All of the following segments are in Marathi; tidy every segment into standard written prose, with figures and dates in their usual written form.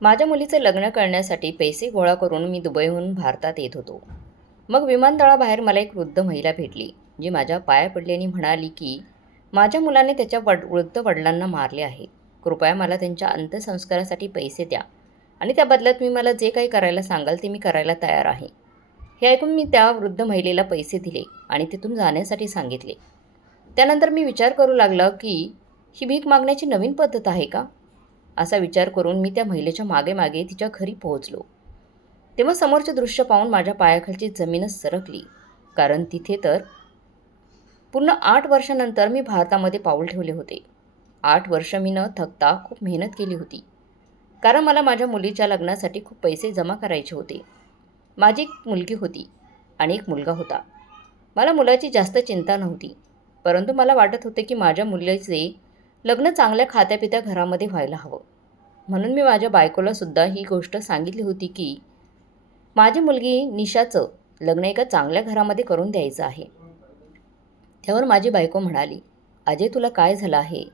माझ्या मुलीचे लग्न करण्यासाठी पैसे गोळा करून मी दुबईहून भारतात येत होतो. मग विमानतळाबाहेर मला एक वृद्ध महिला भेटली, जी माझ्या पाया पडली आणि म्हणाली की माझ्या मुलाने त्याच्या वृद्ध वडिलांना मारले आहे. कृपया मला त्यांच्या अंत्यसंस्कारासाठी पैसे द्या आणि त्या बदल्यात मी मला जे काही करायला सांगाल ते मी करायला तयार आहे. हे ऐकून मी त्या वृद्ध महिलेला पैसे दिले आणि तिथून जाण्यासाठी सांगितले. त्यानंतर मी विचार करू लागला की ही भीक मागण्याची नवीन पद्धत आहे का? असा विचार करून मी त्या महिलेच्या मागे मागे तिच्या घरी पोहोचलो. तेव्हा समोरचे दृश्य पाहून माझ्या पायाखालची जमीनच सरकली. कारण तिथे तर पूर्ण 8 वर्षानंतर मी भारतामध्ये पाऊल ठेवले होते. 8 वर्ष मी न थकता खूप मेहनत केली होती. कारण मला माझ्या मुलीच्या लग्नासाठी खूप पैसे जमा करायचे होते. माझी एक मुलगी होती आणि एक मुलगा होता. मला मुलाची जास्त चिंता नव्हती. परंतु मला वाटत होते की माझ्या मुलीचे लग्न चांगल्या खात्यापित्या घरामध्ये व्हायला हवं. म्हणून मी माझ्या बायकोला सुद्धा ही गोष्ट सांगितली होती की माझी मुलगी निशाचं लग्न एका चांगल्या घरामध्ये करून द्यायचं आहे. त्यावर माझी बायको म्हणाली, अजय तुला काय झालं आहे?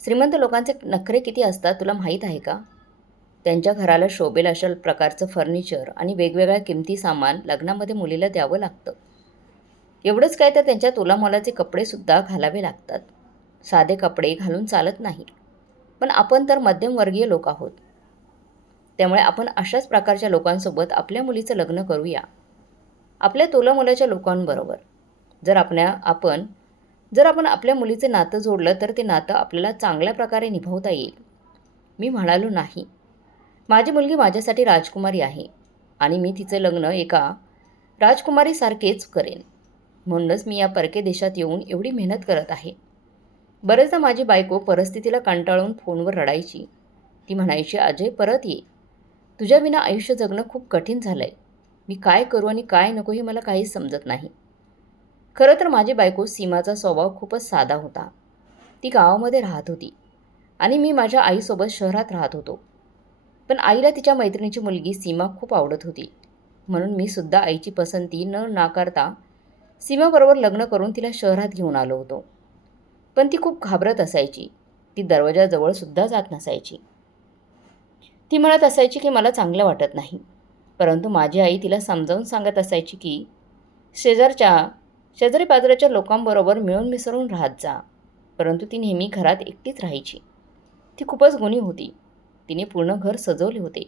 श्रीमंत लोकांचे नखरे किती असतात तुला माहीत आहे का? त्यांच्या घराला शोभेल अशा प्रकारचं फर्निचर आणि वेगवेगळ्या किमती सामान लग्नामध्ये मुलीला द्यावं लागतं. एवढंच काय तर त्यांच्या तोलामोलाचे कपडेसुद्धा घालावे लागतात. साधे कपडे घालून चालत नाही. पण आपण तर मध्यमवर्गीय लोक आहोत. त्यामुळे आपण अशाच प्रकारच्या लोकांसोबत आपल्या मुलीचं लग्न करूया. आपल्या तोलामोलाच्या लोकांबरोबर. जर आपण आपल्या मुलीचे नातं जोडलं तर ते नातं आपल्याला चांगल्या प्रकारे निभावता येईल. मी म्हणालो नाही. माझी मुलगी माझ्यासाठी राजकुमारी आहे आणि मी तिचे लग्न एका राजकुमारीसारखेच करेन. म्हणूनच मी या परके देशात येऊन एवढी मेहनत करत आहे. बरेचदा माझी बायको परिस्थितीला कंटाळून फोनवर रडायची. ती म्हणायची, अजय परत ये. तुझ्याविना आयुष्य जगणं खूप कठीण झालं आहे. मी काय करू आणि काय नको हे मला काहीच समजत नाही. खरं तर माझी बायको सीमाचा स्वभाव खूपच साधा होता. ती गावामध्ये राहत होती आणि मी माझ्या आईसोबत शहरात राहत होतो. पण आईला तिच्या मैत्रिणीची मुलगी सीमा खूप आवडत होती. म्हणून मी सुद्धा आईची पसंती न नाकारता सीमाबरोबर लग्न करून तिला शहरात घेऊन आलो होतो. पण ती खूप घाबरत असायची. ती दरवाजाजवळसुद्धा जात नसायची. ती म्हणत असायची की मला चांगलं वाटत नाही. परंतु माझी आई तिला समजावून सांगत असायची की शेजारी पाजाराच्या लोकांबरोबर मिळून मिसळून राहत जा. परंतु ती नेहमी घरात एकटीच राहायची. ती खूपच गुणी होती. तिने पूर्ण घर सजवले होते.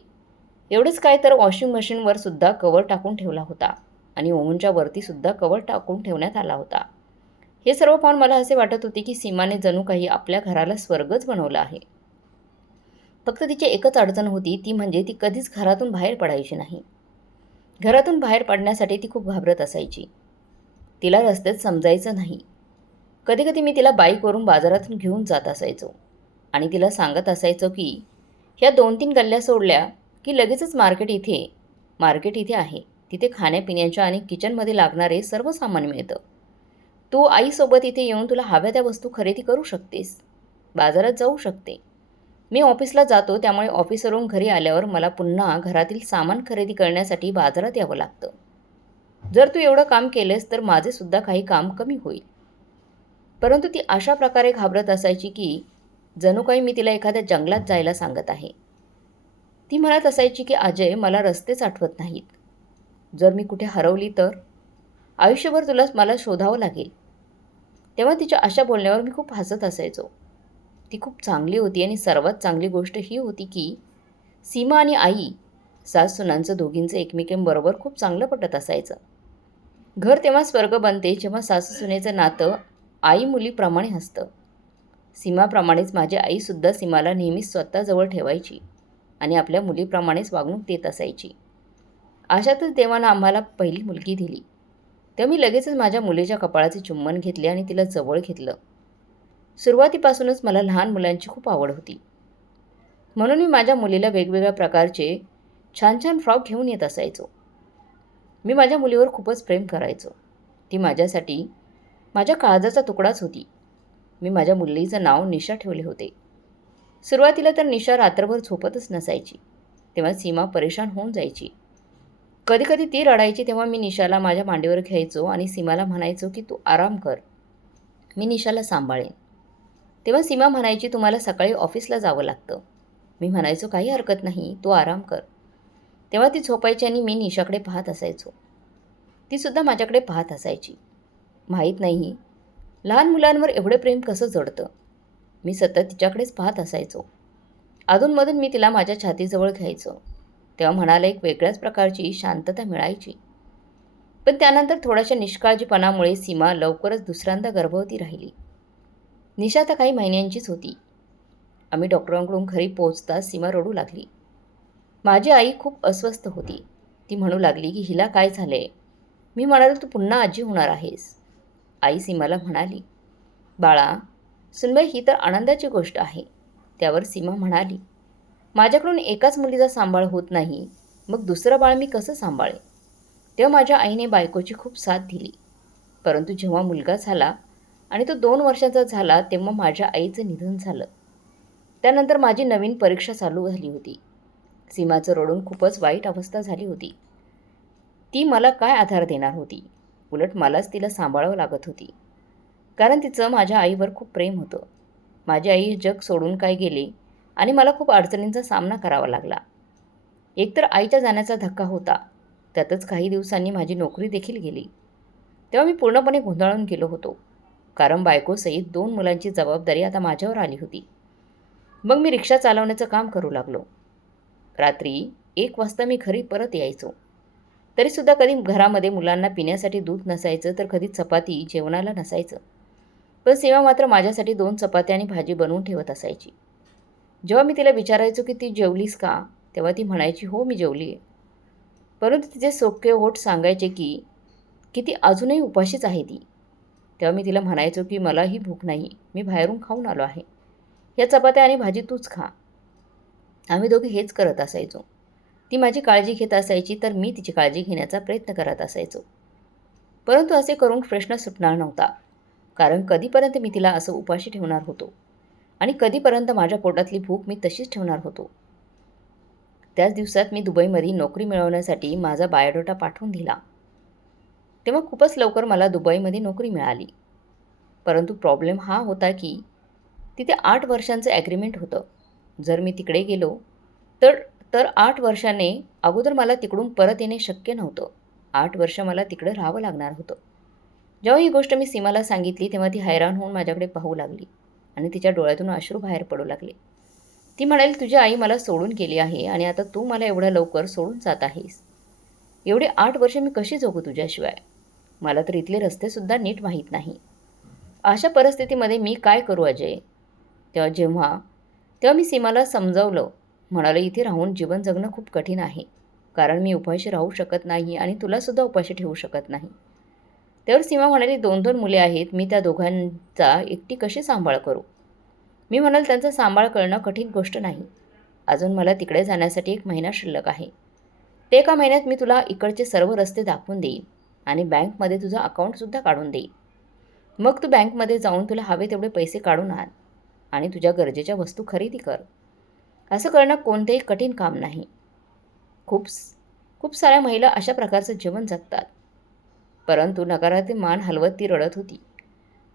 एवढंच काय तर वॉशिंग मशीनवर सुद्धा कवर टाकून ठेवला होता आणि ओव्हनच्या वरती सुद्धा कवर टाकून ठेवण्यात आला होता. हे सर्व पाहून मला असे वाटत होते की सीमाने जणू काही आपल्या घराला स्वर्गच बनवलं आहे. फक्त तिची एकच अडचण होती, ती म्हणजे ती कधीच घरातून बाहेर पडायची नाही. घरातून बाहेर पडण्यासाठी ती खूप घाबरत असायची. तिला रस्त्यात समजायचं नाही. कधीकधी मी तिला बाईकवरून बाजारातून घेऊन जात असायचो आणि तिला सांगत असायचो की ह्या 2-3 गल्ल्या सोडल्या की लगेचच मार्केट इथे आहे. तिथे खाण्यापिण्याच्या आणि किचनमध्ये लागणारे सर्व सामान मिळतं. तू आईसोबत इथे येऊन तुला हव्या त्या वस्तू खरेदी करू शकतेस. बाजारात जाऊ शकते. मी ऑफिसला जातो, त्यामुळे ऑफिसवरून घरी आल्यावर मला पुन्हा घरातील सामान खरेदी करण्यासाठी बाजारात यावं लागतं. जर तू एवढं काम केलेस तर माझे सुद्धा काही काम कमी होईल. परंतु ती अशा प्रकारे घाबरत असायची की जणू काही मी तिला एखाद्या जंगलात जायला सांगत आहे. ती म्हणत असायची की अजय मला रस्तेच आठवत नाहीत. जर मी कुठे हरवली तर आयुष्यभर मला शोधावं लागेल. तेव्हा तिच्या अशा बोलण्यावर मी खूप हसत असायचो. ती खूप चांगली होती आणि सर्वात चांगली गोष्ट ही होती की सीमा आणि आई सास-सुनांचं दोघींचं एकमेकांबरोबर खूप चांगलं पटत असायचं. घर तेव्हा स्वर्ग बनते जेव्हा सासू-सुनेचं नातं आई-मुलीप्रमाणे असतं. सीमाप्रमाणेच माझी आईसुद्धा सीमाला नेहमीच स्वतःजवळ ठेवायची आणि आपल्या मुलीप्रमाणेच वागणूक देत असायची. अशातच देवानं आम्हाला पहिली मुलगी दिली. तेव्हा मी लगेचच माझ्या मुलीच्या कपाळाचे चुंबन घेतले आणि तिला जवळ घेतलं. सुरुवातीपासूनच मला लहान मुलांची खूप आवड होती. म्हणून मी माझ्या मुलीला वेगवेगळ्या प्रकारचे छान छान फ्रॉक घेऊन येत असायचो. मी माझ्या मुलीवर खूपच प्रेम करायचो. ती माझ्यासाठी माझ्या काळजाचा तुकडाच होती. मी माझ्या मुलीचं नाव निशा ठेवले होते. सुरुवातीला तर निशा रात्रभर झोपतच नसायची. तेव्हा सीमा परेशान होऊन जायची. कधीकधी ती रडायची तेव्हा मी निशाला माझ्या मांडीवर घ्यायचो आणि सीमाला म्हणायचो की तू आराम कर, मी निशाला सांभाळेन. तेव्हा सीमा म्हणायची तुम्हाला सकाळी ऑफिसला जावं लागतं. मी म्हणायचो, काही हरकत नाही, तू आराम कर. तेव्हा ती झोपायची आणि मी निशाकडे पाहत असायचो. तीसुद्धा माझ्याकडे पाहत असायची. माहीत नाही, लहान मुलांवर एवढं प्रेम कसं जडतं. मी सतत तिच्याकडेच पाहत असायचो. अधूनमधून मी तिला माझ्या छातीजवळ घ्यायचो. तेव्हा मनाला एक वेगळ्याच प्रकारची शांतता मिळायची. पण त्यानंतर थोड्याशा निष्काळजीपणामुळे सीमा लवकरच दुसऱ्यांदा गर्भवती राहिली. निशा आता काही महिन्यांचीच होती. आम्ही डॉक्टरांकडून घरी पोहोचताच सीमा रडू लागली. माझी आई खूप अस्वस्थ होती. ती म्हणू लागली की हिला काय झालंय. मी म्हणालो, तू पुन्हा आजी होणार आहेस. आई सीमाला म्हणाली, बाळा, सुनबाई, ही तर आनंदाची गोष्ट आहे. त्यावर सीमा म्हणाली, माझ्याकडून एकाच मुलीचा सांभाळ होत नाही, मग दुसरं बाळ मी कसं सांभाळे. तेव्हा माझ्या आईने बायकोची खूप साथ दिली. परंतु जेव्हा मुलगा झाला आणि तो 2 वर्षाचा झाला तेव्हा माझ्या आईचं निधन झालं. त्यानंतर माझी नवीन परीक्षा चालू झाली होती. सीमाचं रडून खूपच वाईट अवस्था झाली होती. ती मला काय आधार देणार होती. उलट मलाच तिला सांभाळावं लागत होती. कारण तिचं माझ्या आईवर खूप प्रेम होतं. माझी आई जग सोडून काय गेली आणि मला खूप अडचणींचा सामना करावा लागला. एकतर आईच्या जाण्याचा धक्का होता. त्यातच काही दिवसांनी माझी नोकरी देखील गेली. तेव्हा मी पूर्णपणे गोंधळून गेलो होतो. कारण बायकोसहित 2 मुलांची जबाबदारी आता माझ्यावर आली होती. मग मी रिक्षा चालवण्याचं काम करू लागलो. रात्री 1 वाजता मी घरी परत यायचो. तरीसुद्धा कधी घरामध्ये मुलांना पिण्यासाठी दूध नसायचं, तर कधी चपाती जेवणाला नसायचं. पण सीमा मात्र माझ्यासाठी 2 चपात्या आणि भाजी बनवून ठेवत असायची. जेव्हा मी तिला विचारायचो की ती जेवलीस का, तेव्हा ती म्हणायची, हो, मी जेवली आहे. परंतु तिचे सोके ओठ सांगायचे की ती अजूनही उपाशीच आहे ती. तेव्हा मी तिला म्हणायचो की मलाही भूक नाही, मी बाहेरून खाऊन आलो आहे. या चपात्या आणि भाजी तूच खा. आम्ही दोघे हेच करत असायचो. ती माझी काळजी घेत असायची, तर मी तिची काळजी घेण्याचा प्रयत्न करत असायचो. परंतु असे करून प्रश्न सुटणार नव्हता. कारण कधीपर्यंत मी तिला असं उपाशी ठेवणार होतो आणि कधीपर्यंत माझ्या पोटातली भूक मी तशीच ठेवणार होतो. त्याच दिवसात मी दुबईमध्ये नोकरी मिळवण्यासाठी माझा बायोडाटा पाठवून दिला. तेव्हा खूपच लवकर मला दुबईमध्ये नोकरी मिळाली. परंतु प्रॉब्लेम हा होता की तिथे 8 वर्षांचं ॲग्रीमेंट होतं. जर मी तिकडे गेलो तर तर 8 वर्षाने अगोदर मला तिकडून परत येणे शक्य नव्हतं. 8 वर्ष मला तिकडे राहावं लागणार होतं. जेव्हा ही गोष्ट मी सीमाला सांगितली तेव्हा ती हैराण होऊन माझ्याकडे पाहू लागली आणि तिच्या डोळ्यातून अश्रू बाहेर पडू लागले. ती म्हणाली, तुझी आई मला सोडून गेली आहे आणि आता तू मला एवढ्या लवकर सोडून जात आहेस. एवढे 8 वर्ष मी कशी जगू तुझ्याशिवाय. मला तर इथले रस्तेसुद्धा नीट माहीत नाही. अशा परिस्थितीमध्ये मी काय करू अजय. तेव्हा मी सीमाला समजावलं. म्हणाले, इथे राहून जीवन जगणं खूप कठीण आहे. कारण मी उपाशी राहू शकत नाही आणि तुलासुद्धा उपाशी ठेवू शकत नाही. त्यावर सीमा म्हणाली, 2-2 मुले आहेत, मी त्या दोघांचा एकटी कशी सांभाळ करू. मी म्हणाल, त्यांचा सांभाळ करणं कठीण गोष्ट नाही. अजून मला तिकडे जाण्यासाठी 1 महिना शिल्लक आहे. ते 1 महिन्यात मी तुला इकडचे सर्व रस्ते दाखवून देईन आणि बँकमध्ये तुझं अकाउंटसुद्धा काढून देईन. मग तू बँकमध्ये जाऊन तुला हवे तेवढे पैसे काढून आण आणि तुझ्या गरजेच्या वस्तू खरेदी कर. असं करणं कोणतेही कठीण काम नाही. खूप खूप साऱ्या महिला अशा प्रकारचं जीवन जगतात. परंतु नकारातील मान हलवत ती रडत होती.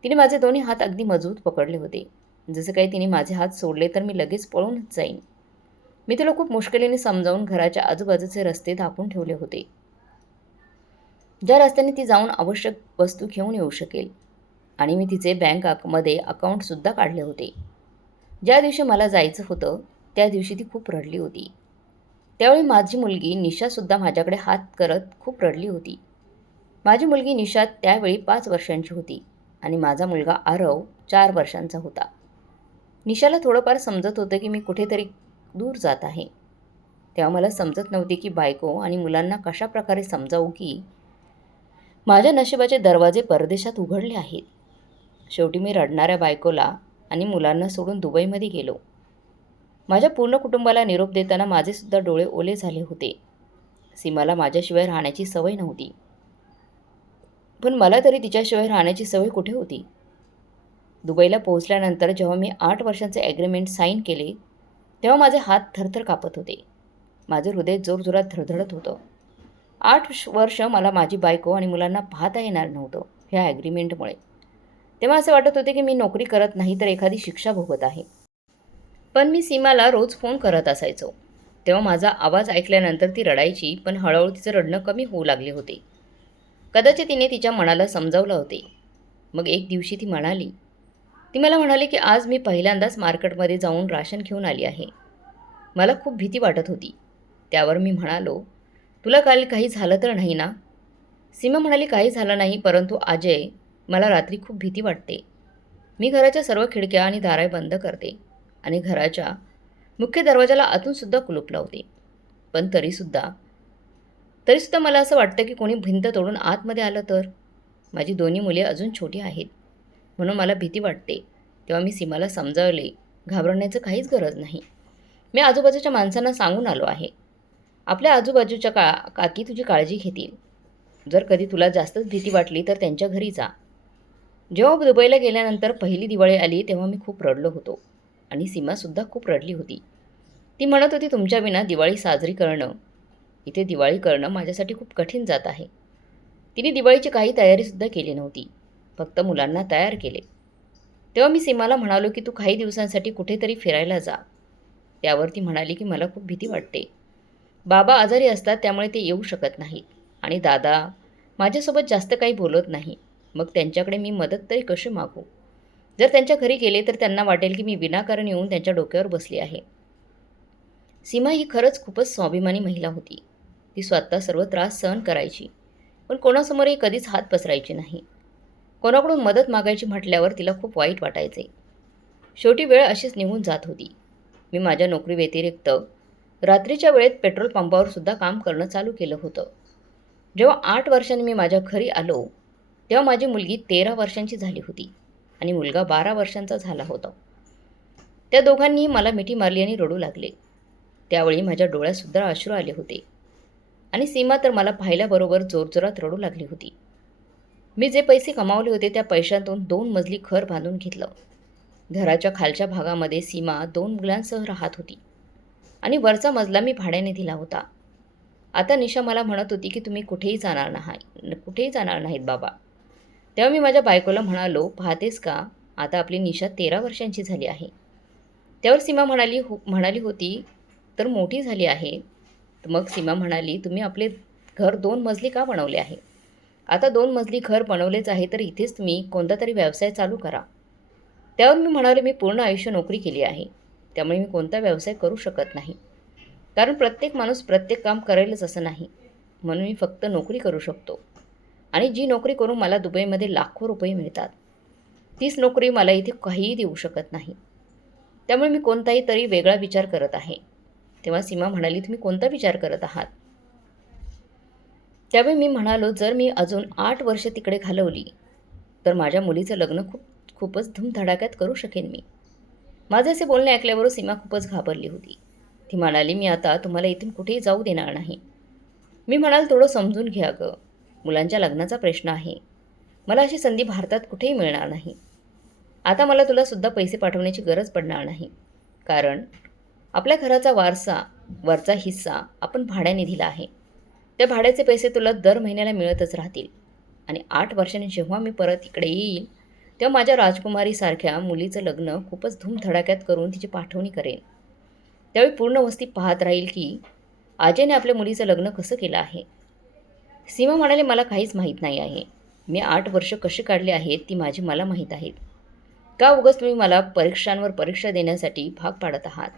तिने माझे दोन्ही हात अगदी मजबूत पकडले होते. जसं काही तिने माझे हात सोडले तर मी लगेच पळूनच जाईन. मी तिला खूप मुश्किलीने समजावून घराच्या आजूबाजूचे रस्ते दाखवून ठेवले होते, ज्या रस्त्याने ती जाऊन आवश्यक वस्तू घेऊन येऊ शकेल. आणि मी तिचे बँकमध्ये अकाउंटसुद्धा काढले होते. ज्या दिवशी मला जायचं होतं त्या दिवशी ती खूप रडली होती. त्यावेळी माझी मुलगी निशासुद्धा माझ्याकडे हात करत खूप रडली होती. माझी मुलगी निशा त्यावेळी 5 वर्षांची होती आणि माझा मुलगा आरव 4 वर्षांचा होता. निशाला थोडंफार समजत होतं की मी कुठेतरी दूर जात आहे. तेव्हा मला समजत नव्हते की बायको आणि मुलांना कशा प्रकारे समजावू की माझ्या नशिबाचे दरवाजे परदेशात उघडले आहेत. शेवटी मी रडणाऱ्या बायकोला आणि मुलांना सोडून दुबईमध्ये गेलो. माझ्या पूर्ण कुटुंबाला निरोप देताना माझेसुद्धा डोळे ओले झाले होते. सीमाला माझ्याशिवाय राहण्याची सवय नव्हती. पण मला तरी तिच्याशिवाय राहण्याची सवय कुठे होती. दुबईला पोहोचल्यानंतर जेव्हा मी 8 वर्षांचे ॲग्रीमेंट साईन केले तेव्हा माझे हात थरथर कापत होते. माझे हृदय जोरजोरात धडधडत होतं. 8 वर्ष मला माझी बायको आणि मुलांना पाहता येणार नव्हतं ह्या ॲग्रीमेंटमुळे. तेव्हा असं वाटत होते की मी नोकरी करत नाही तर एखादी शिक्षा भोगत आहे. पण मी सीमाला रोज फोन करत असायचो. तेव्हा माझा आवाज ऐकल्यानंतर ती रडायची, पण हळूहळू तिचं रडणं कमी होऊ लागले होते. कदाचित तिने तिच्या मनाला समजावलं होते. मग एक दिवशी ती मला म्हणाली की आज मी पहिल्यांदाच मार्केटमध्ये जाऊन राशन घेऊन आली आहे. मला खूप भीती वाटत होती. त्यावर मी म्हणालो, तुला काल काही झालं तर नाही ना? सीमा म्हणाली, काही झालं नाही, परंतु अजय, मला रात्री खूप भीती वाटते. मी घराच्या सर्व खिडक्या आणि दारे बंद करते आणि घराच्या मुख्य दरवाजाला आतूनसुद्धा कुलूप लावते. पण तरीसुद्धा मला असं वाटतं की कोणी भिंत तोडून आतमध्ये आलं तर. माझी दोन्ही मुले अजून छोटी आहेत, म्हणून मला भीती वाटते. तेव्हा मी सीमाला समजावले, घाबरण्याचं काहीच गरज नाही. मी आजूबाजूच्या माणसांना सांगून आलो आहे. आपल्या आजूबाजूच्या काकी तुझी काळजी घेतील. जर कधी तुला जास्तच भीती वाटली तर त्यांच्या घरी जा. जेव्हा दुबईला गेल्यानंतर पहिली दिवाळी आली तेव्हा मी खूप रडलो होतो आणि सीमासुद्धा खूप रडली होती. ती म्हणत होती, तुमच्या दिवाळी साजरी करणं, इथे दिवाळी करणं माझ्यासाठी खूप कठीण जात आहे. तिने दिवाळीची काही तयारीसुद्धा केली नव्हती, फक्त मुलांना तयार केले. तेव्हा मी सीमाला म्हणालो की तू काही दिवसांसाठी कुठेतरी फिरायला जा. त्यावर ती म्हणाली की मला खूप भीती वाटते. बाबा आजारी असतात त्यामुळे ते येऊ शकत नाहीत आणि दादा माझ्यासोबत जास्त काही बोलत नाही. मग त्यांच्याकडे मी मदत तरी कशी मागू? जर त्यांच्या घरी गेले तर त्यांना वाटेल की मी विनाकारण येऊन त्यांच्या डोक्यावर बसली आहे. सीमा ही खरंच खूपच स्वाभिमानी महिला होती. ती स्वतः सर्व त्रास सहन करायची, पण कोणासमोरही कधीच हात पसरायची नाही. कोणाकडून मदत मागायची म्हटल्यावर तिला खूप वाईट वाटायचे. शेवटी वेळ अशीच निघून जात होती. मी माझ्या नोकरीव्यतिरिक्त रात्रीच्या वेळेत पेट्रोल पंपावर सुद्धा काम करणं चालू केलं होतं. जेव्हा 8 वर्षांनी मी माझ्या घरी आलो, तेव्हा माझी मुलगी 13 वर्षांची झाली होती आणि मुलगा 12 वर्षांचा झाला होता. त्या दोघांनीही मला मिठी मारली आणि रडू लागले. त्यावेळी माझ्या डोळ्यातसुद्धा अश्रू आले होते आणि सीमा तर मला पाहिल्याबरोबर जोरजोरात रडू लागली होती. मी जे पैसे कमावले होते त्या पैशांतून 2 मजली घर बांधून घेतलं. घराच्या खालच्या भागामध्ये सीमा 2 मुलांसह राहत होती आणि वरचा मजला मी भाड्याने दिला होता. आता निशा मला म्हणत होती की तुम्ही कुठेही जाणार नाहीत बाबा. तेव्हा मी माझ्या बायकोला म्हणालो, पाहतेस का, आता आपली निशा 13 वर्षांची झाली आहे. त्यावर सीमा म्हणाली होती, तर मोठी झाली आहे. मग सीमा म्हणाली, तुम्ही आपले घर 2 मजली का बनवले आहे? आता 2 मजली घर बनवलेच आहे तर इथेच तुम्ही कोणता तरी व्यवसाय चालू करा. त्यावर मी म्हणाले, मी पूर्ण आयुष्य नोकरी केली आहे, त्यामुळे मी कोणता व्यवसाय करू शकत नाही. कारण प्रत्येक माणूस प्रत्येक काम करेलच असं नाही. म्हणून मी फक्त नोकरी करू शकतो आणि जी नोकरी करून मला दुबईमध्ये लाखो रुपये मिळतात, तीच नोकरी मला इथे काहीही देऊ शकत नाही. त्यामुळे मी कोणताही तरी वेगळा विचार करत आहे. तेव्हा सीमा म्हणाली, तुम्ही कोणता विचार करत आहात? त्यावेळी मी म्हणालो, जर मी अजून 8 वर्ष तिकडे घालवली तर माझ्या मुलीचं लग्न खूपच धूमधडाक्यात करू शकेन मी. माझे असे बोलणे ऐकल्यावर सीमा खूपच घाबरली होती. ती म्हणाली, मी आता तुम्हाला इथून कुठेही जाऊ देणार नाही. मी म्हणाल, थोडं समजून घ्या गं, मुलांच्या लग्नाचा प्रश्न आहे. मला अशी संधी भारतात कुठेही मिळणार नाही. आता मला तुला सुद्धा पैसे पाठवण्याची गरज पडणार नाही, कारण आपल्या घराचा वरचा हिस्सा आपण भाड्याने दिला आहे. त्या भाड्याचे पैसे तुला दर महिन्याला मिळतच राहतील आणि 8 वर्षांनी जेव्हा मी परत इकडे येईल तेव्हा माझ्या राजकुमारीसारख्या मुलीचं लग्न खूपच धूमधडाक्यात करून तिची पाठवणी करेन. त्यावेळी पूर्ण वस्ती पाहत राहील की अजयने आपल्या मुलीचं लग्न कसं केलं आहे. सीमा म्हणाले, मला काहीच माहीत नाही आहे. मी 8 वर्ष कशी काढली आहेत ती मला माहीत आहेत. का उगाच तुम्ही मला परीक्षांवर परीक्षा देण्यासाठी भाग पाडत आहात?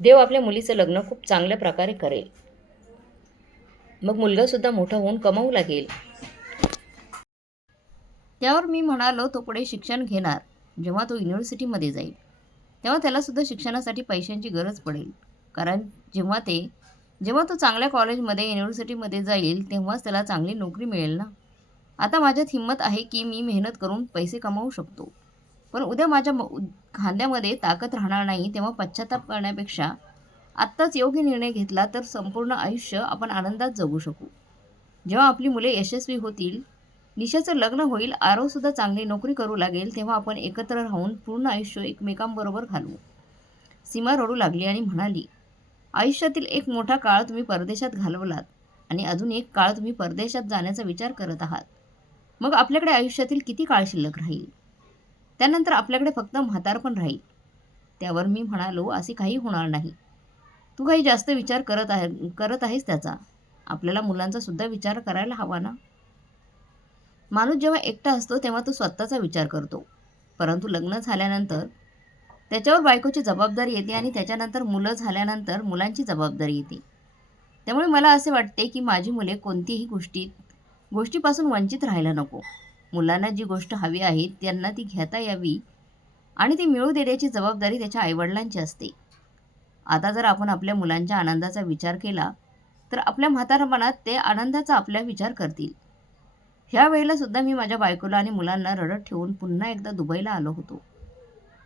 देव आपल्या मुलीचं लग्न खूप चांगल्या प्रकारे करेल. मग मुलगासुद्धा मोठा होऊन कमावू लागेल. त्यावर मी म्हणालो, तो पुढे शिक्षण घेणार. जेव्हा तो युनिव्हर्सिटीमध्ये जाईल तेव्हा त्यालासुद्धा शिक्षणासाठी पैशांची गरज पडेल. कारण जेव्हा तो चांगल्या कॉलेजमध्ये युनिव्हर्सिटीमध्ये जाईल तेव्हाच त्याला चांगली नोकरी मिळेल ना. आता माझ्यात हिंमत आहे की मी मेहनत करून पैसे कमावू शकतो. पण उद्या माझ्या खांद्यामध्ये ताकद राहणार नाही, तेव्हा पश्चाताप करण्यापेक्षा आत्ताच योग्य निर्णय घेतला तर संपूर्ण आयुष्य आपण आनंदात जगू शकू. जेव्हा आपली मुले यशस्वी होतील, निशाचं लग्न होईल, आरवसुद्धा चांगली नोकरी करू लागेल, तेव्हा आपण एकत्र राहून पूर्ण आयुष्य एकमेकांबरोबर घालवू. सीमा रडू लागली आणि म्हणाली, आयुष्यातील एक मोठा काळ तुम्ही परदेशात घालवलात आणि अजून एक काळ तुम्ही परदेशात जाण्याचा विचार करत आहात. मग आपल्याकडे आयुष्यातील किती काळ शिल्लक राहील? त्यानंतर आपल्याकडे फक्त म्हातारपण राहील. त्यावर मी म्हणालो, असे काही होणार नाही. तू काही जास्त विचार करत आहेस त्याचा. आपल्याला मुलांचा सुद्धा विचार करायला हवा ना. माणूस जेव्हा एकटा असतो तेव्हा तो स्वतःचा विचार करतो. परंतु लग्न झाल्यानंतर त्याच्यावर बायकोची जबाबदारी येते आणि त्याच्यानंतर मुलं झाल्यानंतर मुलांची जबाबदारी येते. त्यामुळे मला असे वाटते की माझी मुले कोणतीही गोष्टीपासून वंचित राहायला नको. मुलांना जी गोष्ट हवी आहे त्यांना ती घेता यावी आणि ती मिळवू देण्याची जबाबदारी त्याच्या आईवडिलांची असते. आता जर आपण आपल्या मुलांच्या आनंदाचा विचार केला तर आपल्या म्हातारपणात ते आनंदाचा आपला विचार करतील. ह्या वेळेला सुद्धा मी माझ्या बायकोला आणि मुलांना रडत ठेवून पुन्हा एकदा दुबईला आलो होतो.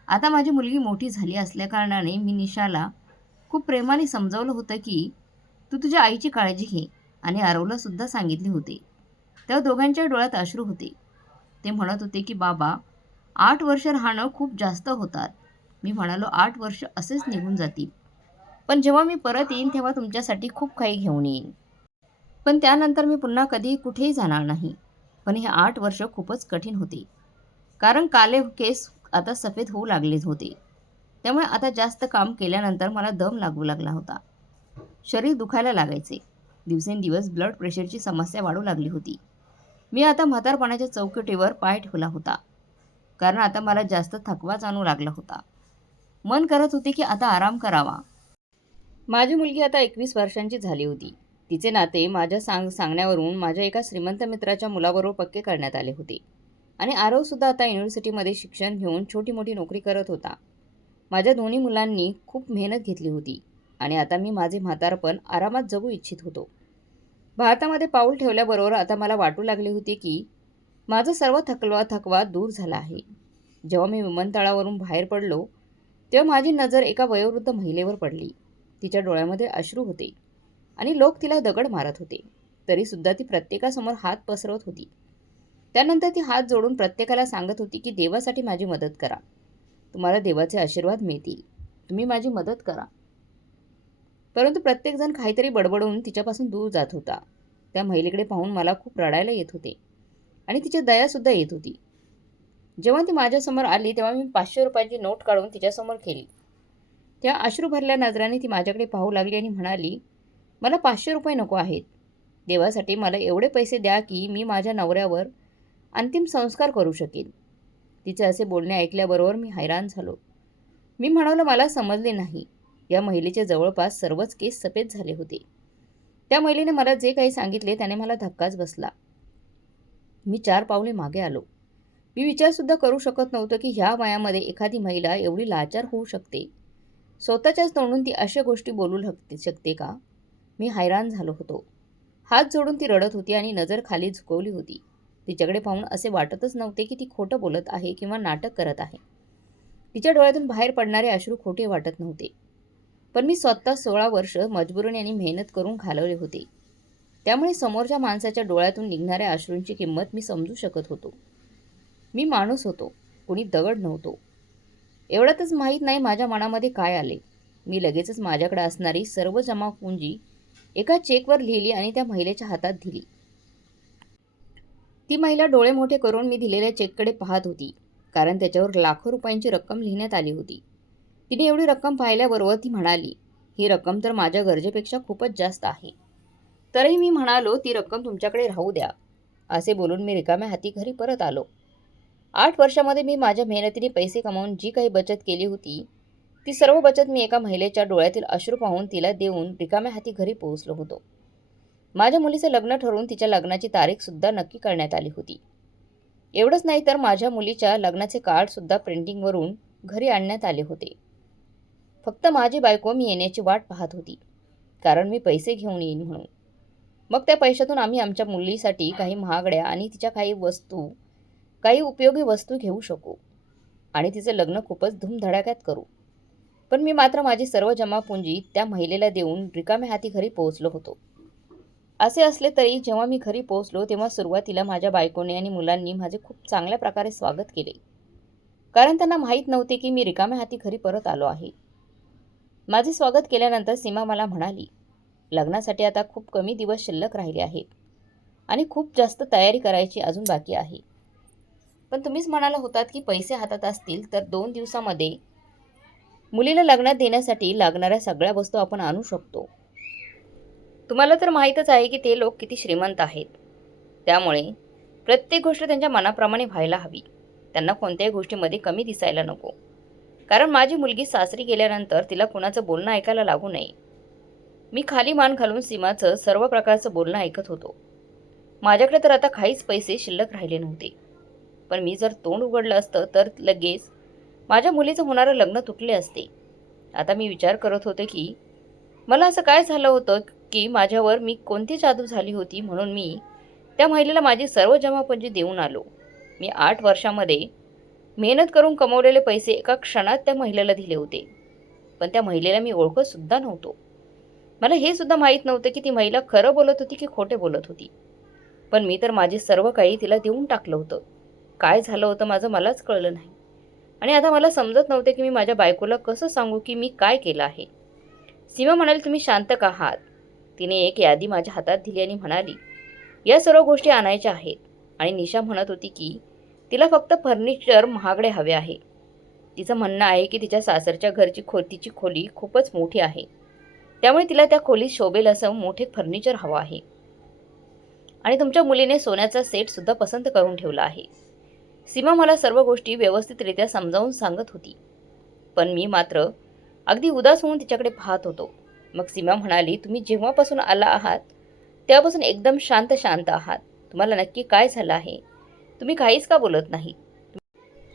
आता माझी मुलगी मोठी झाली असल्याकारणाने मी निशाला खूप प्रेमाने समजावलं होतं की तू तुझ्या आईची काळजी घे आणि आरवला सुद्धा सांगितले होते. तेव्हा दोघांच्या डोळ्यात अश्रू होते. ते म्हणत होते की बाबा, 8 वर्ष राहणं खूप जास्त होतात. मी म्हणालो 8 वर्ष असेच निघून जातील. पण जेव्हा मी परत येईन तेव्हा तुमच्यासाठी खूप काही घेऊन येईन. पण त्यानंतर मी पुन्हा कधी कुठेही जाणार नाही. पण हे 8 वर्ष खूपच कठीण होते. कारण काले केस आता सफेद होऊ लागले होते. त्यामुळे आता जास्त काम केल्यानंतर मला दम लागू लागला होता. शरीर दुखायला लागायचे. दिवसेंदिवस ब्लड प्रेशरची समस्या वाढू लागली होती. मी आता म्हातारपणाच्या चौकटीवर पाय ठेवला होता. कारण आता मला जास्त थकवा जाणवू लागला होता. मन करत होते की आता आराम करावा. माझी मुलगी आता 21 वर्षांची झाली होती. तिचे नाते माझ्या सांगण्यावरून माझ्या एका श्रीमंत मित्राच्या मुलाबरोबर पक्के करण्यात आले होते. आणि आरवसुद्धा आता युनिव्हर्सिटीमध्ये शिक्षण घेऊन छोटी मोठी नोकरी करत होता. माझ्या दोन्ही मुलांनी खूप मेहनत घेतली होती आणि आता मी माझे म्हातारपण आरामात जगू इच्छित होतो. भारतामध्ये पाऊल ठेवल्याबरोबर आता मला वाटू लागले होते की माझा सर्व थकवा दूर झाला आहे. जेव्हा मी विमानतळावरून बाहेर पडलो तेव्हा माझी नजर एका वयोवृद्ध महिलेवर पडली. तिच्या डोळ्यामध्ये अश्रू होते आणि लोक तिला दगड मारत होते. तरीसुद्धा ती प्रत्येकासमोर हात पसरवत होती. त्यानंतर ती हात जोडून प्रत्येकाला सांगत होती की देवासाठी माझी मदत करा. तुम्हाला देवाचे आशीर्वाद मिळतील. तुम्ही माझी मदत करा. परंतु प्रत्येकजण काहीतरी बडबडून तिच्यापासून दूर जात होता. त्या महिलेकडे पाहून मला खूप रडायला येत होते आणि तिची दयासुद्धा येत होती. जेव्हा ती माझ्यासमोर आली तेव्हा मी 500 रुपयांची नोट काढून तिच्यासमोर केली. त्या अश्रू भरल्या नजराने ती माझ्याकडे पाहू लागली आणि म्हणाली, मला 500 रुपये नको आहेत. देवासाठी मला एवढे पैसे द्या की मी माझ्या नवऱ्यावर अंतिम संस्कार करू शकेन. तिचे असे बोलणे ऐकल्याबरोबर मी हैराण झालो. मी म्हणालो, मला समजले नाही. या महिलेचे जवळपास सर्वच केस सफेद झाले होते. त्या महिलेने मला जे काही सांगितले त्याने मला धक्काच बसला. मी 4 पावले मागे आलो. मी विचारसुद्धा करू शकत नव्हतो की ह्या वयामध्ये एखादी महिला एवढी लाचार होऊ शकते. स्वतःच्याच तोंडून ती अशा गोष्टी बोलू शकते का? मी हैराण झालो होतो. हात जोडून ती रडत होती आणि नजर खाली झुकवली होती. तिच्याकडे पाहून असे वाटतच नव्हते की ती खोटं बोलत आहे किंवा नाटक करत आहे. तिच्या डोळ्यातून बाहेर पडणारे अश्रू खोटे वाटत नव्हते. पण मी स्वतः 16 वर्ष मजबुरीने आणि मेहनत करून घालवले होते. त्यामुळे समोरच्या माणसाच्या डोळ्यातून निघणाऱ्या अश्रूंची किंमत मी समजू शकत होतो. मी माणूस होतो, कुणी दगड नव्हतो. एवढ्यातच माहीत नाही माझ्या मनामध्ये काय आले. मी लगेचच माझ्याकडे असणारी सर्व जमा पुंजी एका चेकवर लिहिली आणि त्या महिलेच्या हातात दिली. ती महिला डोळे मोठे करून मी दिलेल्या चेककडे पाहत होती. कारण त्याच्यावर लाखो रुपयांची रक्कम लिहिण्यात आली होती. तिने एवढी रक्कम पाहिल्याबरोबर ती म्हणाली, ही रक्कम तर माझ्या गरजेपेक्षा खूपच जास्त आहे. तरीही मी म्हणालो, ती रक्कम तुमच्याकडे राहू द्या. असे बोलून मी रिकाम्या हाती घरी परत आलो. 8 वर्षामध्ये मी माझ्या मेहनतीने पैसे कमावून जी काही बचत केली होती ती सर्व बचत मी एका महिलेच्या डोळ्यातील अश्रू पाहून तिला देऊन रिकाम्या हाती घरी पोहोचलो होतो. माझ्या मुलीचे लग्न ठरवून तिच्या लग्नाची तारीखसुद्धा नक्की करण्यात आली होती. एवढंच नाही तर माझ्या मुलीच्या लग्नाचे कार्डसुद्धा प्रिंटिंगवरून घरी आणण्यात आले होते. फक्त माझी बायको मी येण्याची वाट पाहत होती. कारण मी पैसे घेऊन येईन म्हणून. मग त्या पैशातून आम्ही आमच्या मुलीसाठी काही महागड्या आणि तिच्या काही उपयोगी वस्तू घेऊ शकू आणि तिचं लग्न खूपच धूमधडाक्यात करू. पण मी मात्र माझी सर्व जमापुंजी त्या महिलेला देऊन रिकाम्या हाती घरी पोहोचलो होतो. असे असले तरी जेव्हा मी घरी पोहोचलो तेव्हा सुरुवातीला माझ्या बायकोने आणि मुलांनी माझे खूप चांगल्या प्रकारे स्वागत केले. कारण त्यांना माहीत नव्हते की मी रिकाम्या हाती घरी परत आलो आहे. माझे स्वागत केल्यानंतर सीमा मला म्हणाली, लग्नासाठी आता खूप कमी दिवस शिल्लक राहिले आहेत आणि खूप जास्त तयारी करायची अजून बाकी आहे. पण तुम्हीच म्हणाला होतात की पैसे हातात असतील तर 2 दिवसामध्ये मुलीला लग्नात देण्यासाठी लागणाऱ्या सगळ्या वस्तू आपण आणू शकतो. तुम्हाला तर माहीतच आहे की ते लोक किती श्रीमंत आहेत. त्यामुळे प्रत्येक गोष्ट त्यांच्या मनाप्रमाणे व्हायला हवी. त्यांना कोणत्याही गोष्टीमध्ये कमी दिसायला नको. कारण माझी मुलगी सासरी गेल्यानंतर तिला कुणाचं बोलणं ऐकायला लागू नये. मी खाली मान घालून सीमाचं सर्व प्रकारचं बोलणं ऐकत होतो. माझ्याकडे तर आता काहीच पैसे शिल्लक राहिले नव्हते. पण मी जर तोंड उघडलं असतं तर लगेच माझ्या मुलीचं होणारं लग्न तुटले असते. आता मी विचार करत होते की मला असं काय झालं होतं की माझ्यावर मी कोणती जादू झाली होती म्हणून मी त्या महिलेला माझी सर्व जमापुंजी देऊन आलो. मी 8 वर्षामध्ये मेहनत करून कमवलेले पैसे एका क्षणात त्या महिलेला दिले होते. पण त्या महिलेला मी ओळखत सुद्धा नव्हतो. मला हे सुद्धा माहीत नव्हतं की ती महिला खरं बोलत होती की खोटे बोलत होती. पण मी तर माझे सर्व काही तिला देऊन टाकलं होतं. काय झालं होतं माझं मलाच कळलं नाही. आणि आता मला समजत नव्हते की मी माझ्या बायकोला कसं सांगू की मी काय केलं आहे. सीमा म्हणाली, तुम्ही शांत का आहात? तिने एक यादी माझ्या हातात दिली आणि म्हणाली, या सर्व गोष्टी आणायच्या आहेत. आणि निशा म्हणत होती की तिला फक्त फर्निचर महागडे हवे आहे. तिचं म्हणणं आहे की तिच्या सासरच्या घरची तिची खोली खूपच मोठी आहे. त्यामुळे तिला त्या खोलीत शोभेल असं मोठे फर्निचर हवं आहे. आणि तुमच्या मुलीने सोन्याचा सेट सुद्धा पसंत करून ठेवला आहे. सीमा मला सर्व गोष्टी व्यवस्थितरित्या समजावून सांगत होती. पण मी मात्र अगदी उदास होऊन तिच्याकडे पाहत होतो. मग सीमा म्हणाली, तुम्ही जेव्हापासून आला आहात तेव्हापासून एकदम शांत शांत आहात. तुम्हाला नक्की काय झालं आहे? तुम्ही काहीच का बोलत नाही?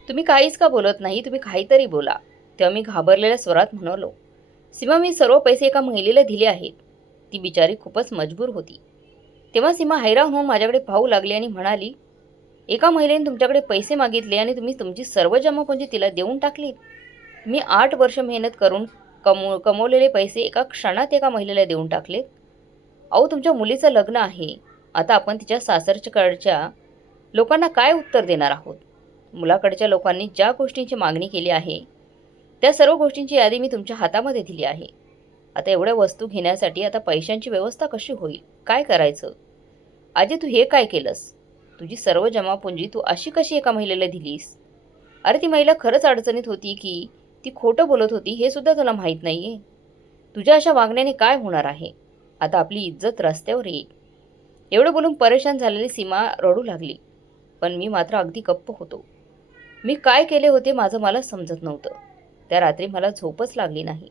तुम्ही काहीच का बोलत नाही? तुम्ही काहीतरी बोला. तेव्हा मी घाबरलेल्या स्वरात म्हणालो, सीमा, मी सर्व पैसे एका महिलेला दिले आहेत. ती बिचारी खूपच मजबूर होती. तेव्हा सीमा हैराण होऊन माझ्याकडे पाहू लागली आणि म्हणाली, एका महिलेने तुमच्याकडे पैसे मागितले आणि तुम्ही तुमची सर्व जमापुंजी तिला देऊन टाकली. मी 8 वर्ष मेहनत करून कमवलेले पैसे एका क्षणात एका महिलेला देऊन टाकले. अहो, तुमच्या मुलीचं लग्न आहे. आता आपण तिच्या सासरकडच्या लोकांना काय उत्तर देणार आहोत? मुलाकडच्या लोकांनी ज्या गोष्टींची मागणी केली आहे त्या सर्व गोष्टींची यादी मी तुमच्या हातामध्ये दिली आहे. आता एवढ्या वस्तू घेण्यासाठी आता पैशांची व्यवस्था कशी होईल? काय करायचं? आजी, तू हे काय केलंस? तुझी सर्व जमापुंजी तू अशी कशी एका महिलेला दिलीस? अरे, ती महिला खरंच अडचणीत होती की ती खोटं बोलत होती हे सुद्धा तुला माहीत नाहीये? तुझ्या अशा वागण्याने काय होणार आहे? आता आपली इज्जत रस्त्यावर येईल. एवढं बोलून परेशान झालेली सीमा रडू लागली. पण मी मात्र अगदी गप्प होतो. मी काय केले होते माझं मला समजत नव्हतं. त्या रात्री मला झोपच लागली नाही.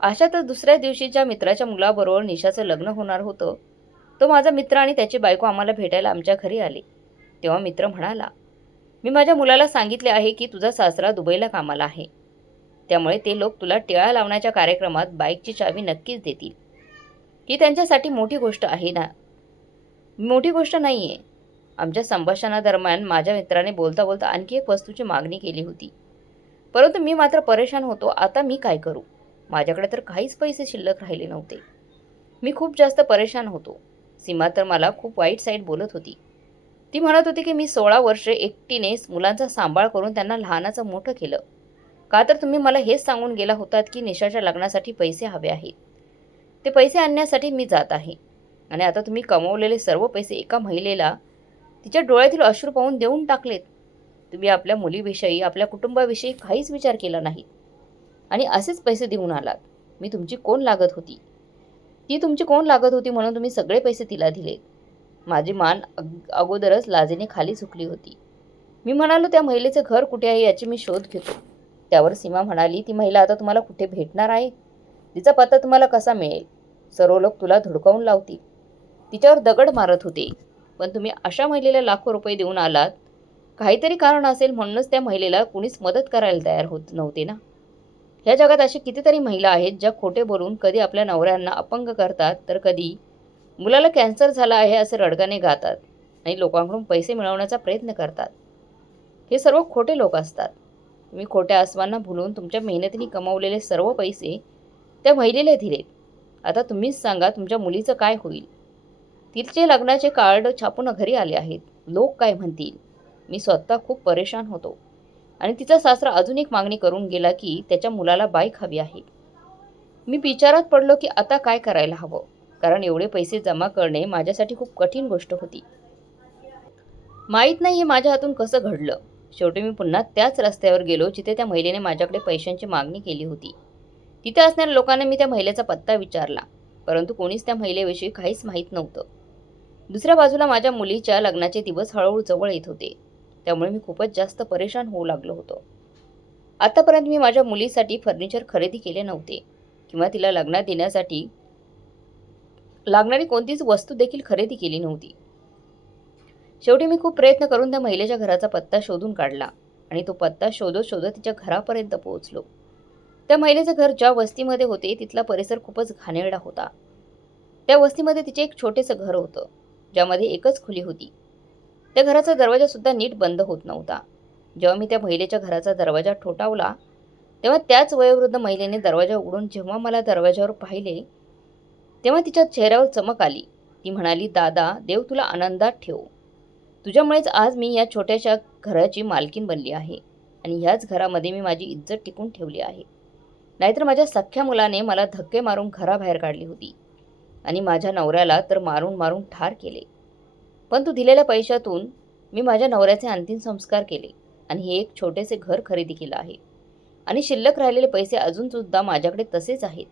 अशातच दुसऱ्या दिवशी ज्या मित्राच्या मुलाबरोबर निशाचं लग्न होणार होतं, तो माझा मित्र आणि त्याची बायको आम्हाला भेटायला आमच्या घरी आले. तेव्हा मित्र म्हणाला, मी माझ्या मुलाला सांगितले आहे की तुझा सासरा दुबईला कामाला आहे. त्यामुळे ते लोक तुला टिळा लावण्याच्या कार्यक्रमात बाईकची चावी नक्कीच देतील. ही त्यांच्यासाठी मोठी गोष्ट आहे ना? मोठी गोष्ट नाही आहे. आमच्या संभाषणादरम्यान माझ्या मित्राने बोलता बोलता आणखी एक वस्तूची मागणी केली होती. परंतु मी मात्र परेशान होतो. आता मी काय करू? माझ्याकडे तर काहीच पैसे शिल्लक राहिले नव्हते. मी खूप जास्त परेशान होतो. सीमा तर मला खूप वाईट साईड बोलत होती. ती म्हणत होती की मी 16 वर्षे एकटीने मुलांचा सांभाळ करून त्यांना लहानाचं मोठं केलं. का तर तुम्ही मला हेच सांगून गेला होतात की निशाच्या लग्नासाठी पैसे हवे आहेत. ते पैसे आणण्यासाठी मी जात आहे. आणि आता तुम्ही कमवलेले सर्व पैसे एका महिलेला तिच्या डोळ्यातील अश्रू पाहून देऊन टाकलेत. तुम्ही आपल्या मुलीविषयी, आपल्या कुटुंबाविषयी काहीच विचार केला नाही आणि असेच पैसे देऊन आलात. मी तुमची कोण लागत होती? ती तुमची कोण लागत होती म्हणून तुम्ही सगळे पैसे तिला दिले. माझी मान अगोदरच लाजेने खाली झुकली होती. मी म्हणालो, त्या महिलेचं घर कुठे आहे याची मी शोध घेतो. त्यावर सीमा म्हणाली, ती महिला आता तुम्हाला कुठे भेटणार आहे? तिचा पत्ता तुम्हाला कसा मिळेल? सर्व लोक तुला धुडकावून लावतील. तिच्यावर दगड मारत होते. पण तुम्ही अशा महिलेला लाखो रुपये देऊन आलात. काहीतरी कारण असेल म्हणूनच त्या महिलेला कुणीच मदत करायला तयार होत नव्हते ना? ह्या जगात अशी कितीतरी महिला आहेत ज्या खोटे बोलून कधी आपल्या नवऱ्यांना अपंग करतात तर कधी मुलाला कॅन्सर झाला आहे असे रडगाणे गातात आणि लोकांकडून पैसे मिळवण्याचा प्रयत्न करतात. हे सर्व खोटे लोक असतात. तुम्ही खोट्या आसवांना भुलून तुमच्या मेहनतीने कमवलेले सर्व पैसे त्या महिलेला दिलेत. आता तुम्हीच सांगा, तुमच्या मुलीचं काय होईल? तिचे लग्नाचे कार्ड छापून घरी आले आहेत. लोक काय म्हणतील? मी स्वतः खूप परेशान होतो. आणि तिचा सासरा अजून एक मागणी करून गेला की त्याच्या मुलाला बाईक हवी आहे. मी विचारात पडलो की आता काय करायला हवं, कारण एवढे पैसे जमा करणे माझ्यासाठी खूप कठीण गोष्ट होती. माहीत नाही हे माझ्या हातून कसं घडलं. शेवटी मी पुन्हा त्याच रस्त्यावर गेलो जिथे त्या महिलेने माझ्याकडे पैशांची मागणी केली होती. तिथे असणाऱ्या लोकांना मी त्या महिलेचा पत्ता विचारला, परंतु कोणीच त्या महिलेविषयी काहीच माहीत नव्हतं. दुसऱ्या बाजूला माझ्या मुलीच्या लग्नाचे दिवस हळूहळू जवळ येत होते. त्यामुळे मी खूपच जास्त परेशान होऊ लागलो होतो. आतापर्यंत मी माझ्या मुलीसाठी फर्निचर खरेदी केले नव्हते किंवा तिला लग्नात देण्यासाठी लागणारी कोणतीच वस्तू देखील खरेदी केली नव्हती. शेवटी मी खूप प्रयत्न करून त्या महिलेच्या घराचा पत्ता शोधून काढला आणि तो पत्ता शोधत शोधत तिच्या घरापर्यंत पोहोचलो. त्या महिलेचं घर ज्या वस्तीमध्ये होते तिथला परिसर खूपच घाणेरडा होता. त्या वस्तीमध्ये तिचे एक छोटेसं घर होतं, ज्यामध्ये एकच खोली होती. त्या घराचा दरवाजा सुद्धा नीट बंद होत नव्हता. जेव्हा मी त्या महिलेच्या घराचा दरवाजा ठोठावला, तेव्हा त्याच वयोवृद्ध महिलेने दरवाजा उघडून जेव्हा मला दरवाजावर पाहिले, तेव्हा तिच्या चेहऱ्यावर चमक आली. ती म्हणाली, "दादा, देव तुला आनंदात ठेवो. तुझ्यामुळेच आज मी या छोट्याशा घराची मालकीण बनली आहे आणि ह्याच घरामध्ये मी माझी इज्जत टिकून ठेवली आहे. नाहीतर माझ्या सख्ख्या मुलाने मला धक्के मारून घराबाहेर काढली होती आणि माझ्या नवऱ्याला तर मारून मारून ठार केले. पण तू दिलेल्या पैशातून मी माझ्या नवऱ्याचे अंतिम संस्कार केले आणि हे एक छोटेसे घर खरेदी केलं आहे आणि शिल्लक राहिलेले पैसे अजूनसुद्धा माझ्याकडे तसेच आहेत.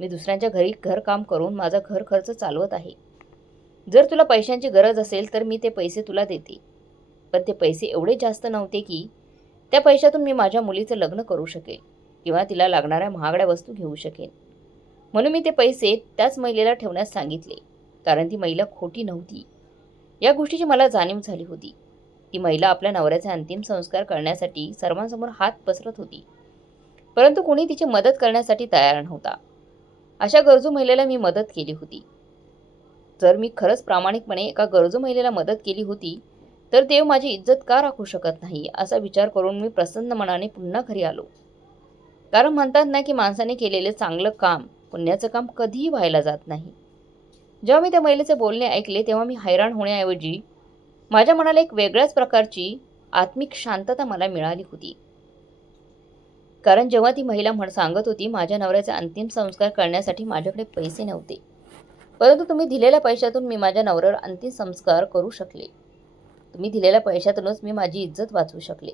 मी दुसऱ्यांच्या घरी घरकाम करून माझा घर खर्च चालवत आहे. जर तुला पैशांची गरज असेल तर मी ते पैसे तुला देते. पण ते पैसे एवढे जास्त नव्हते की त्या पैशातून मी माझ्या मुलीचं लग्न करू शकेल किंवा तिला लागणाऱ्या महागड्या वस्तू घेऊ शकेन. म्हणून मी ते पैसे त्याच महिलेला ठेवण्यास सांगितले, कारण ती महिला खोटी नव्हती. या गोष्टीची मला जाणीव झाली होती. ती महिला आपल्या नवऱ्याचे अंतिम संस्कार करण्यासाठी सर्वांसमोर हात पसरत होती, परंतु कोणी तिची मदत करण्यासाठी तयार नव्हता. अशा गरजू महिलेला मी मदत केली होती. जर मी खरंच प्रामाणिकपणे एका गरजू महिलेला मदत केली होती, तर देव माझी इज्जत का राखू शकत नाही, असा विचार करून मी प्रसन्न मनाने पुन्हा घरी आलो. कारण म्हणतात ना की माणसाने केलेले चांगलं काम, पुण्याचं काम कधीही व्हायला जात नाही. जेव्हा मी त्या महिलेचे बोलणे ऐकले, तेव्हा मी हैराण होण्याऐवजी माझ्या मनाला एक वेगळ्याच प्रकारची आत्मिक शांतता मला मिळाली होती. कारण जेव्हा ती महिला सांगत होती, माझ्या नवऱ्याचे अंतिम संस्कार करण्यासाठी माझ्याकडे पैसे नव्हते, परंतु तुम्ही दिलेल्या पैशातून मी माझ्या नवऱ्यावर अंतिम संस्कार करू शकले. तुम्ही दिलेल्या पैशातूनच मी माझी इज्जत वाचवू शकले.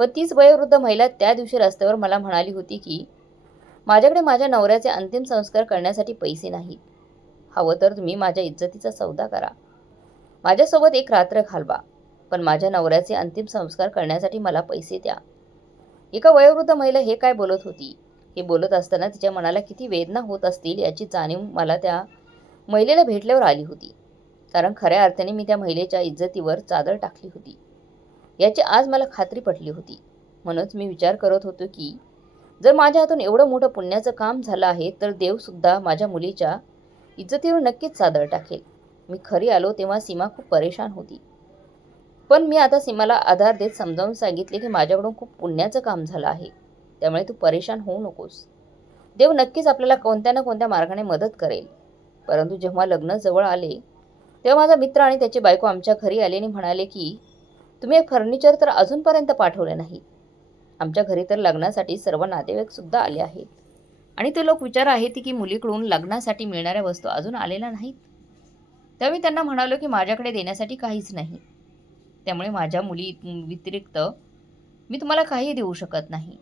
पण तीच वयोवृद्ध महिला त्या दिवशी रस्त्यावर मला म्हणाली होती की माझ्याकडे माझ्या नवऱ्याचे अंतिम संस्कार करण्यासाठी पैसे नाहीत. हवं तर तुम्ही माझ्या इज्जतीचा सौदा करा. माझ्यासोबत एक रात्र घालवा, पण माझ्या नवऱ्याचे अंतिम संस्कार करण्यासाठी मला पैसे द्या. एका वयोवृद्ध महिला हे काय बोलत होती, हे बोलत असताना तिच्या मनाला किती वेदना होत असतील याची जाणीव मला त्या महिलेला भेटल्यावर आली होती. कारण खऱ्या अर्थाने मी त्या महिलेच्या इज्जतीवर चादर टाकली होती याची आज मला खात्री पटली होती. म्हणूनच मी विचार करत होतो की जर माझ्या हातून एवढं मोठं पुण्याचं काम झालं आहे, तर देवसुद्धा माझ्या मुलीच्या इज्जतीवर नक्कीच चादर टाकेल. मी खरी आलो तेव्हा सीमा खूप परेशान होती. पण मी आता सीमाला आधार देत समजावून सांगितले की माझ्याकडून खूप पुण्याचं काम झालं आहे, त्यामुळे तू परेशान होऊ नकोस. देव नक्कीच आपल्याला कोणत्या ना कोणत्या मार्गाने मदत करेल. परंतु जेव्हा लग्न जवळ आले, तेव्हा माझा मित्र आणि त्याची बायको आमच्या घरी आले आणि म्हणाले की तुम्ही एक फर्निचर तर अजूनपर्यंत पाठवले नाही. आमच्या घरी तर लग्नासाठी सर्व नातेवाईकसुद्धा आले आहेत आणि ते लोक विचार आहेत की मुलीकडून लग्नासाठी मिळणाऱ्या वस्तू अजून आलेल्या नाहीत. तेव्हा मी त्यांना म्हणालो की माझ्याकडे देण्यासाठी काहीच नाही, त्यामुळे माझ्या मुली व्यतिरिक्त मी तुम्हाला काही देऊ शकत नाही.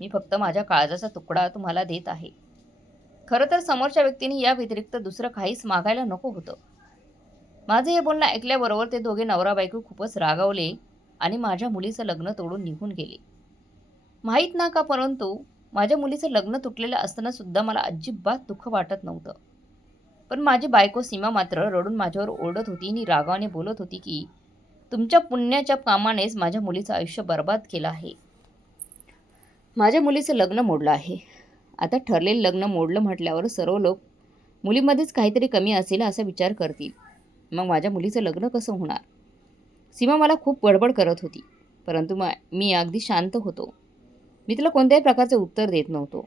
मी फक्त माझ्या काळजाचा तुकडा तुम्हाला देत आहे. खरं तर समोरच्या व्यक्तीने या व्यतिरिक्त दुसरं काहीच मागायला नको होतं. माझं हे बोलणं ऐकल्याबरोबर ते दोघे नवरा बायको खूपच रागावले आणि माझ्या मुलीचं लग्न तोडून निघून गेले. माहीत ना का, परंतु माझ्या मुलीचं लग्न तुटलेलं असताना सुद्धा मला अजिबात दुःख वाटत नव्हतं. पण माझी बायको सीमा मात्र रडून माझ्यावर ओरडत होती आणि रागाने बोलत होती की तुमच्या पुण्याच्या कामानेच माझ्या मुलीचं आयुष्य बर्बाद केलं आहे. माझ्या मुलीचं लग्न मोडलं आहे. आता ठरलेलं लग्न मोडलं म्हटल्यावर सर्व लोक मुलीमध्येच काहीतरी कमी असेल असा विचार करतील. मग माझ्या मुलीचं लग्न कसं होणार? सीमा मला खूप बडबड करत होती, परंतु मी अगदी शांत होतो. मी तिला कोणत्याही प्रकारचे उत्तर देत नव्हतो.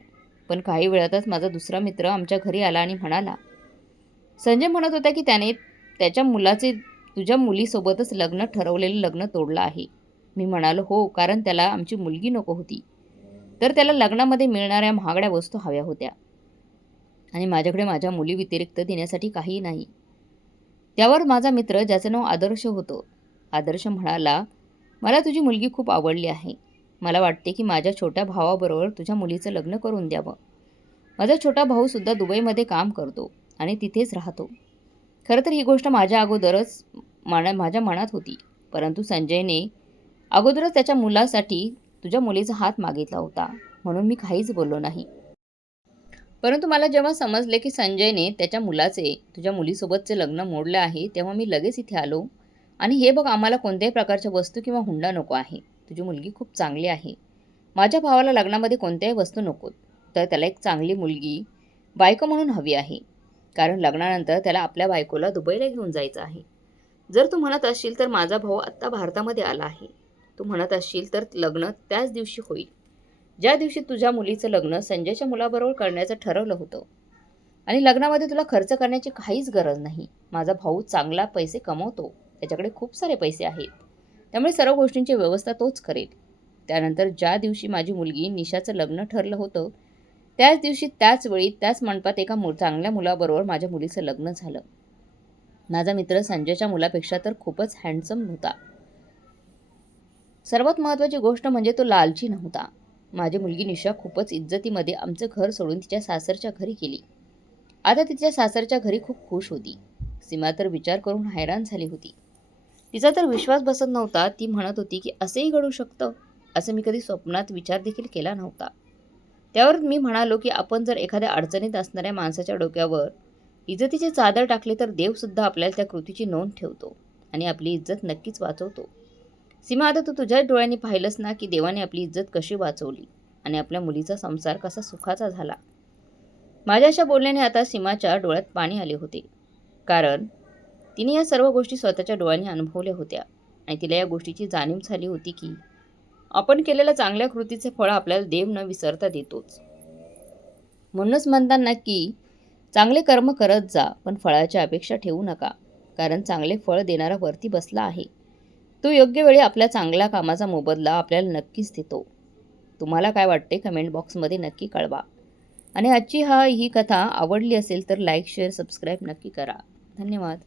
पण काही वेळातच माझा दुसरा मित्र आमच्या घरी आला आणि म्हणाला, संजय म्हणत होता की त्याने त्याच्या मुलाचे तुझ्या मुलीसोबतच लग्न ठरवलेलं लग्न तोडलं आहे. मी म्हणालो, हो, कारण त्याला आमची मुलगी नको होती, तर त्याला लग्नामध्ये मिळणाऱ्या महागड्या वस्तू हव्या होत्या आणि माझ्याकडे माझ्या मुली व्यतिरिक्त देण्यासाठी काही नाही. त्यावर माझा मित्र, ज्याचं नाव आदर्श होतं, आदर्श म्हणाला, मला तुझी मुलगी खूप आवडली आहे. मला वाटते की माझ्या छोट्या भावाबरोबर तुझ्या मुलीचं लग्न करून द्यावं. माझा छोटा भाऊसुद्धा दुबईमध्ये काम करतो आणि तिथेच राहतो. खरं तर ही गोष्ट माझ्या अगोदरच माझ्या मनात होती. परंतु संजयने अगोदरच त्याच्या मुलासाठी तुझ्या मुलीचा हात मागितला होता. म्हणून मी काहीच बोललो नाही. परंतु मला जेव्हा समजले की संजयने त्याच्या मुलाचे तुझ्या मुलीसोबतचे लग्न मोडले आहे, तेव्हा मी लगेच इथे आलो. आणि हे बघ, आम्हाला कोणत्याही प्रकारच्या वस्तू किंवा हुंडा नको आहे. तुझी मुलगी खूप चांगली आहे. माझ्या भावाला लग्नामध्ये कोणत्याही वस्तू नकोत. तर त्याला एक चांगली मुलगी बायको म्हणून हवी आहे. कारण लग्नानंतर त्याला आपल्या बायकोला दुबईला घेऊन जायचं आहे. जर तू म्हणत असशील तर माझा भाऊ आत्ता भारतामध्ये आला आहे. तू म्हणत असशील तर लग्न त्याच दिवशी होईल, ज्या दिवशी तुझ्या मुलीचं लग्न संजयच्या मुलाबरोबर करण्याचं ठरवलं होतं. आणि लग्नामध्ये तुला खर्च करण्याची काहीच गरज नाही. माझा भाऊ चांगला पैसे कमवतो. त्याच्याकडे खूप सारे पैसे आहेत. त्यामुळे सर्व गोष्टींची व्यवस्था तोच करेल. त्यानंतर ज्या दिवशी माझी मुलगी निशाचं लग्न ठरलं होतं, त्याच दिवशी त्याच वेळी त्याच मंडपात एका चांगल्या मुलाबरोबर माझ्या मुलीचं लग्न झालं. माझा मित्र संजयच्या मुलापेक्षा तर खूपच हँडसम होता. सर्वात महत्त्वाची गोष्ट म्हणजे तो लालची नव्हता. माझी मुलगी निशा खूपच इज्जतीमध्ये आमचं घर सोडून तिच्या सासरच्या घरी गेली. आता तिच्या सासरच्या घरी खूप खुश होती. सीमा तर विचार करून हैराण झाली होती. तिचा तर विश्वास बसत नव्हता. ती म्हणत होती की असंही घडू शकतं. असं मी कधी स्वप्नात विचार देखील केला नव्हता. त्यावर मी म्हणालो की आपण जर एखाद्या अडचणीत असणाऱ्या माणसाच्या डोक्यावर इज्जतीची चादर टाकली तर देवसुद्धा आपल्याला त्या कृतीची नोंद ठेवतो आणि आपली इज्जत नक्कीच वाचवतो. सीमा, आता तू तुझ्याच डोळ्यांनी पाहिलंस ना की देवाने आपली इज्जत कशी वाचवली आणि आपल्या मुलीचा संसार कसा सुखाचा झाला. माझ्या अशा बोलण्याने आता सीमाच्या डोळ्यात पाणी आले होते. कारण तिने या सर्व गोष्टी स्वतःच्या डोळ्यांनी अनुभवल्या होत्या आणि तिला या गोष्टीची जाणीव झाली होती की आपण केलेल्या चांगल्या कृतीचे फळ आपल्याला देव न विसरता देतोच. म्हणूनच म्हणतात ना की चांगले कर्म करत जा, पण फळाची अपेक्षा ठेवू नका. कारण चांगले फळ देणारा वरती बसला आहे. तो योग्य वेळी आपल्या चांगल्या कामाचा मोबदला आपल्याला नक्कीच देतो. तुम्हाला काय वाटते कमेंट बॉक्समध्ये नक्की कळवा. आणि आजची ही कथा आवडली असेल तर लाईक, शेअर, सबस्क्राईब नक्की करा. धन्यवाद.